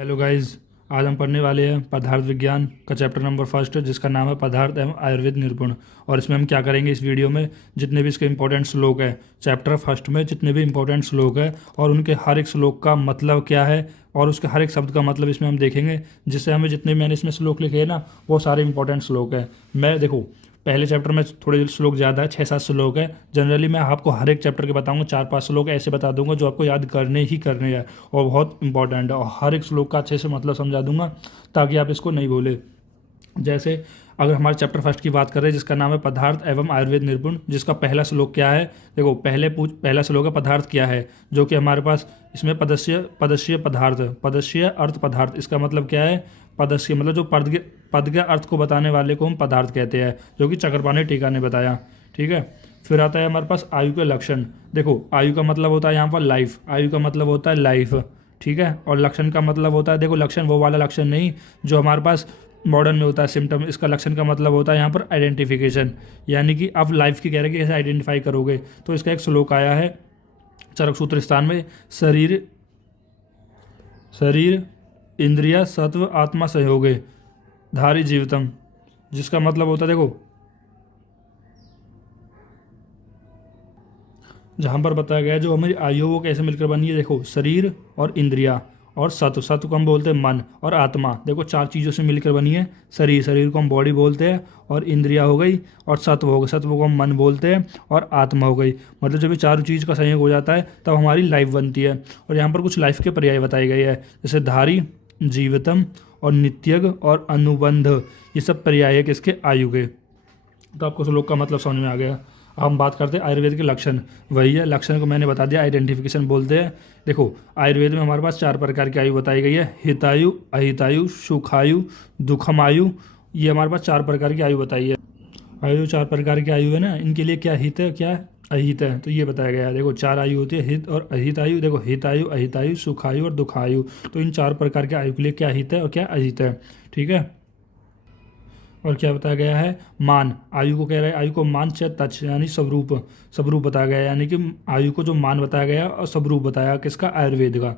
Hello guys. आज हम पढ़ने वाले हैं पदार्थ विज्ञान का चैप्टर नंबर फर्स्ट, जिसका नाम है पदार्थ एवं आयुर्वेद निरूपण। और इसमें हम क्या करेंगे, इस वीडियो में जितने भी इसके इंपॉर्टेंट श्लोक हैं चैप्टर फर्स्ट में, जितने भी इंपॉर्टेंट श्लोक हैं और उनके हर एक श्लोक का मतलब क्या है और उसके हर एक शब्द का मतलब इसमें हम देखेंगे, जिससे हमें जितने मैंने इसमें श्लोक लिखे हैं ना, वो सारे इंपॉर्टेंट श्लोक हैं। मैं देखो, पहले चैप्टर में थोड़े श्लोक ज़्यादा है, 6-7 श्लोक है। जनरली मैं आपको हर एक चैप्टर के बताऊंगा, 4-5 श्लोक ऐसे बता दूंगा जो आपको याद करने ही करने हैं और बहुत इंपॉर्टेंट है, और हर एक श्लोक का अच्छे से मतलब समझा दूंगा ताकि आप इसको नहीं भूले। जैसे अगर हमारे चैप्टर फर्स्ट की बात करें, जिसका नाम है पदार्थ एवं आयुर्वेद निरूपण, जिसका पहला श्लोक क्या है, देखो पहला श्लोक है पदार्थ क्या है, जो कि हमारे पास इसमें पदस्य पदार्थ, पदस्य अर्थ पदार्थ, इसका मतलब क्या है, पदस्य मतलब जो पद के अर्थ को बताने वाले को हम पदार्थ कहते हैं, जो कि चक्रपाणी टीका ने बताया। ठीक है, फिर आता है हमारे पास आयु के लक्षण। देखो, आयु का मतलब होता है यहाँ पर लाइफ, आयु का मतलब होता है लाइफ। ठीक है, और लक्षण का मतलब होता है, देखो लक्षण वो वाला लक्षण नहीं जो हमारे पास मॉडर्न में होता है सिम्टम। इसका लक्षण का मतलब होता है यहाँ पर आइडेंटिफिकेशन, यानी कि आप लाइफ की कह रहे हैं कि कैसे आइडेंटिफाई करोगे। तो इसका एक श्लोक आया है चरक सूत्र स्थान में, शरीर इंद्रिया सत्व आत्मा सहयोगे धारी जीवितम, जिसका मतलब होता है, देखो जहाँ पर बताया गया है जो हमारी आयु वो कैसे मिलकर बनी है। देखो, शरीर और इंद्रिया और सत्व, सत्व को हम बोलते हैं मन, और आत्मा, देखो 4 चीज़ों से मिलकर बनी है शरीर को हम बॉडी बोलते हैं, और इंद्रिया हो गई, और सत्व हो गई, सत्व को हम मन बोलते हैं, और आत्मा हो गई। मतलब जब ये चारों चीज़ का संयोग हो जाता है तब हमारी लाइफ बनती है। और यहाँ पर कुछ लाइफ के पर्याय बताए गए हैं, जैसे धारी, जीवितम और नित्यग और अनुबंध, ये सब पर्याय है किसके, आयु के। तो आपको श्लोक का मतलब समझ में आ गया। अब हम बात करते हैं आयुर्वेद के लक्षण। वही है, लक्षण को मैंने बता दिया, आइडेंटिफिकेशन बोलते हैं। देखो, आयुर्वेद में हमारे पास 4 प्रकार की आयु बताई गई है, हितायु, अहितायु, सुखायु, दुखमायु। ये हमारे पास 4 प्रकार की आयु बताई है। आयु 4 प्रकार की आयु है ना, इनके लिए क्या हित है क्या अहित है, तो ये बताया गया है। देखो 4 आयु होती है, हित और अहित आयु। देखो, हितायु, अहितायु, सुखायु और दुखायु। तो इन 4 प्रकार के आयु के लिए क्या हित है और क्या अहित है। ठीक है, और क्या बताया गया है, मान, आयु को कह रहा है, आयु को मान च तच यानी स्वरूप, स्वरूप बताया गया है, यानी कि आयु को जो मान बताया गया और स्वरूप बताया किसका, आयुर्वेद का।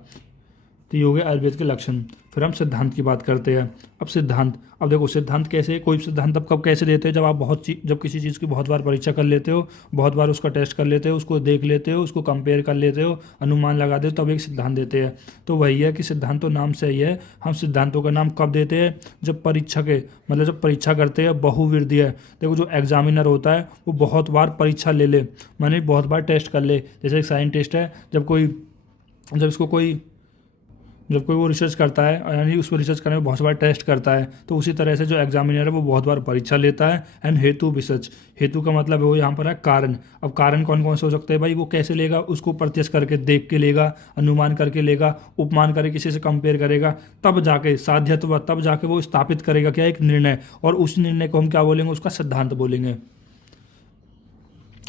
तो ये हो गया आयुर्वेद के लक्षण। फिर हम सिद्धांत की बात करते हैं। अब सिद्धांत, अब देखो सिद्धांत कैसे, कोई सिद्धांत अब कब कैसे देते हैं, जब आप जब किसी चीज़ की बहुत बार परीक्षा कर लेते हो, बहुत बार उसका टेस्ट कर लेते हो, उसको देख लेते हो, उसको कंपेयर कर लेते हो, अनुमान लगा देते हो, तब एक सिद्धांत देते हैं। तो वही है कि सिद्धांत तो नाम से ही है। हम सिद्धांतों का नाम कब देते हैं, जब परीक्षा के मतलब जब परीक्षा करते हैं, बहुविर्दीय है। देखो, जो एग्जामिनर होता है वो बहुत बार परीक्षा ले माने बहुत बार टेस्ट कर ले। जैसे एक साइंटिस्ट है, जब कोई वो रिसर्च करता है, यानी उसको रिसर्च करने में बहुत बार टेस्ट करता है, तो उसी तरह से जो एग्जामिनर है वो बहुत बार परीक्षा लेता है। एंड हेतु विसर्च, हेतु का मतलब वो यहाँ पर है कारण। अब कारण कौन कौन से हो सकते हैं भाई, वो कैसे लेगा, उसको प्रत्यक्ष करके देख के लेगा, अनुमान करके लेगा, उपमान करके किसी से कंपेयर करेगा, तब जाके साध्यत्व, तब जाके वो स्थापित करेगा क्या, एक निर्णय, और उस निर्णय को हम क्या बोलेंगे, उसका सिद्धांत बोलेंगे।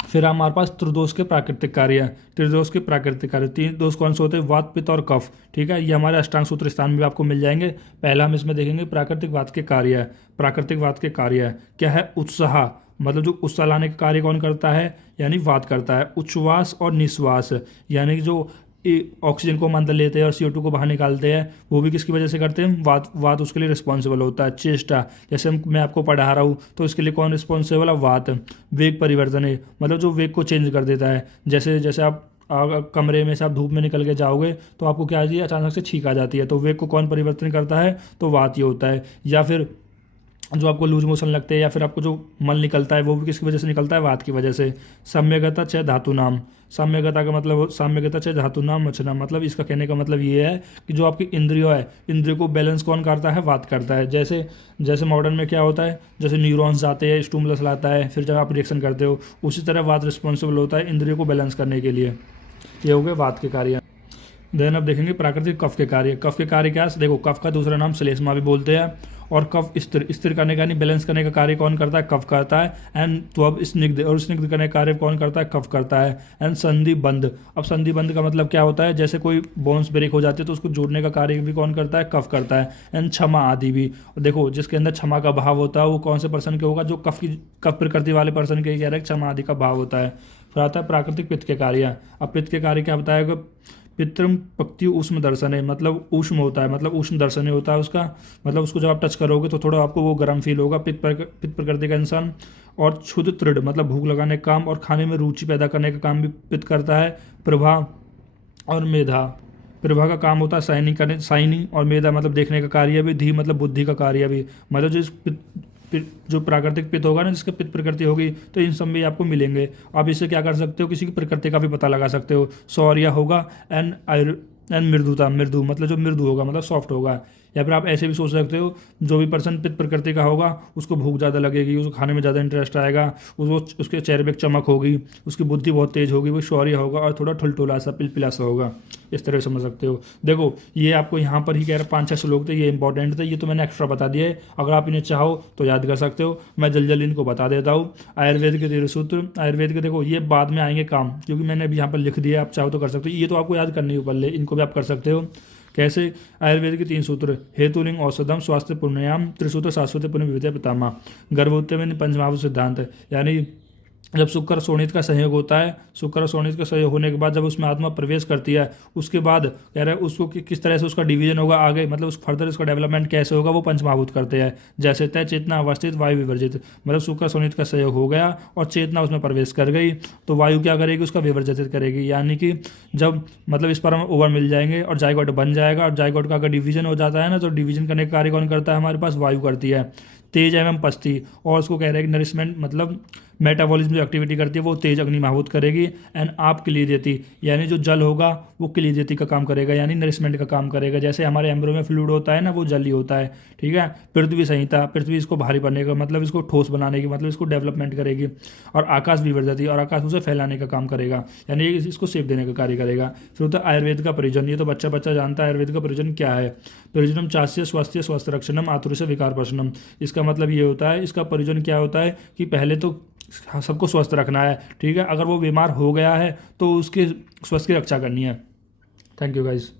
फिर हमारे पास त्रिदोष के प्राकृतिक कार्य हैं। त्रिदोष के प्राकृतिक कार्य, 3 दोष कौन से होते हैं, वात, पित्त और कफ। ठीक है, ये हमारे अष्टांग सूत्र स्थान में भी आपको मिल जाएंगे। पहला हम इसमें देखेंगे प्राकृतिक वात के कार्य है। प्राकृतिक वात के कार्य है क्या है, उत्साह, मतलब जो उत्साह लाने का कार्य कौन करता है, यानी वात करता है। उच्छ्वास और निश्वास, यानी कि जो ऑक्सीजन को हम अंदर लेते हैं और CO2 को बाहर निकालते हैं, वो भी किसकी वजह से करते हैं, वात उसके लिए रिस्पॉन्सिबल होता है। चेष्टा, जैसे मैं आपको पढ़ा रहा हूँ तो इसके लिए कौन रिस्पॉन्सिबल है, वात। वेग परिवर्तन है, मतलब जो वेग को चेंज कर देता है। जैसे जैसे आप कमरे में से आप धूप में निकल के जाओगे तो आपको क्या आ जाती है, अचानक से छींक आ जाती है, तो वेग को कौन परिवर्तन करता है, तो वात ये होता है। या फिर जो आपको लूज मोशन लगते हैं, या फिर आपको जो मल निकलता है, वो भी किसकी वजह से निकलता है, वात की वजह से। सम्यगता च धातु नाम, साम्यगता का मतलब, साम्यगता च धातु नाम वचना, मतलब इसका कहने का मतलब ये है कि जो आपकी इंद्रियों है, इंद्रियों को बैलेंस कौन करता है, वात करता है। जैसे जैसे मॉडर्न में क्या होता है, जैसे न्यूरॉन्स आते हैं, स्टिमुलस लाता है, फिर जब आप रिएक्शन करते हो, उसी तरह वात रिस्पॉन्सिबल होता है इंद्रियों को बैलेंस करने के लिए। ये हो गए वात के कार्य। देन अब देखेंगे प्राकृतिक कफ के कार्य। कफ के कार्य क्या है, देखो कफ का दूसरा नाम श्लेष्मा भी बोलते हैं। और कफ स्थिर करने का यानी बैलेंस करने का कार्य कौन करता है, कफ करता है। एंड त्वब स्निग्ध, और स्निग्ध करने का कार्य कौन करता है, कफ करता है। एंड संधि बंध, अब संधि बंध का मतलब क्या होता है, जैसे कोई बोन्स ब्रेक हो जाते हैं तो उसको जोड़ने का कार्य भी कौन करता है, कफ करता है। एंड क्षमा आदि भी, देखो जिसके अंदर क्षमा का भाव होता है वो कौन से पर्सन के होगा, जो कफ प्रकृति वाले पर्सन के कह रहे हैं, क्षमा आदि का भाव होता है। फिर आता है प्राकृतिक पित्त के कार्य। अब पित्त के कार्य क्या बताएगा, पितृम पक्ति उष्म दर्शन है, मतलब उष्म होता है, मतलब उष्म दर्शन होता है उसका, मतलब उसको जब आप टच करोगे तो थोड़ा आपको वो गर्म फील होगा। पित्त प्रकृति का इंसान। और क्षुद्र तृढ़ मतलब भूख लगाने का काम और खाने में रुचि पैदा करने का काम भी पित्त करता है। प्रभा और मेधा, प्रभा का काम होता है साइनिंग करने, साइनिंग, और मेधा मतलब देखने का कार्य भी, धी मतलब बुद्धि का कार्य भी। मतलब जो प्राकृतिक पित्त होगा ना, जिसका पित्त प्रकृति होगी, तो इन सब भी आपको मिलेंगे। आप इससे क्या कर सकते हो, किसी की प्रकृति का भी पता लगा सकते हो। शौर्य होगा एंड मृदुता, मृदु मतलब जो मृदु होगा मतलब सॉफ्ट होगा। या फिर आप ऐसे भी सोच सकते हो, जो भी पर्सन पित्त प्रकृति का होगा उसको भूख ज़्यादा लगेगी, उसको खाने में ज़्यादा इंटरेस्ट आएगा, उसको उसके चेहरे पे एक चमक होगी, उसकी बुद्धि बहुत तेज होगी, वो शौर्य होगा और थोड़ा ठुलठुला सा पिलपिला सा होगा। इस तरह से समझ सकते हो। देखो ये आपको यहाँ पर ही कह रहा 5-6 श्लोक थे, ये इंपॉर्टेंट थे, ये तो मैंने एक्स्ट्रा बता दिया है। अगर आप इन्हें चाहो तो याद कर सकते हो। मैं जल्दी जल्दी इनको बता देता हूँ। आयुर्वेद के 13 सूत्र, आयुर्वेद के देखो ये बाद में आएंगे काम, क्योंकि मैंने अभी यहाँ पर लिख दिया, आप चाहो तो कर सकते हो। ये तो आपको याद करने के पहले, इनको भी आप कर सकते हो। कैसे? आयुर्वेद के 3 सूत्र, हेतुलिंग औषधम स्वास्थ्य पुण्ययाम, त्रिसूत्र शाश्वत पुण्य विविधया पितामह, गर्भोत्तर में पंचमहाभूत सिद्धांत। यानी जब शुक्र और शोणित का संयोग होता है, शुक्र और शोणित का संयोग होने के बाद जब उसमें आत्मा प्रवेश करती है, उसके बाद कह रहे हैं उसको किस तरह से उसका डिवीजन होगा आगे, मतलब उस फर्दर इसका डेवलपमेंट कैसे होगा, वो पंचमहाभूत करते हैं। जैसे तय चेतना अवस्थित वायु विवर्जित, मतलब शुक्र शोणित का सहयोग हो गया और चेतना उसमें प्रवेश कर गई, तो वायु क्या करेगी, उसका विवर्जित करेगी। यानी कि जब मतलब इस पर हम ओवर मिल जाएंगे और जाइगोट बन जाएगा, और जाइगोट का अगर डिवीजन हो जाता है ना, तो डिवीजन करने का कार्य कौन करता है, हमारे पास वायु करती है। तेज एवं पस्ती, और उसको कह रहे हैं कि नरिशमेंट मतलब मेटाबॉलिज्म जो एक्टिविटी करती है वो तेज अग्निमाहुत करेगी। एंड आप क्लियरिटी, यानी जो जल होगा वो क्लियरिटी का काम करेगा, यानी नरिशमेंट का काम करेगा। जैसे हमारे एम्ब्रो में फ्लूइड होता है ना, वो जल ही होता है। ठीक है। पृथ्वी संहिता, पृथ्वी इसको भारी बनने का मतलब इसको ठोस बनाने की, मतलब इसको डेवलपमेंट करेगी। और आकाश विवर्धती, और आकाश उसे फैलाने का काम करेगा, यानी इसको शेप देने का कार्य करेगा। फिर होता है आयुर्वेद का परिजन, ये तो बच्चा बच्चा जानता है आयुर्वेद का परिजन क्या है। परिजनम चास्य स्वास्थ्य स्वास्थ्य रक्षणम आतुर से विकार प्रशनम, इसका मतलब ये होता है, इसका परिजन क्या होता है कि पहले तो सबको स्वस्थ रखना है। ठीक है। अगर वो बीमार हो गया है तो उसके स्वास्थ्य की रक्षा करनी है। Thank you guys.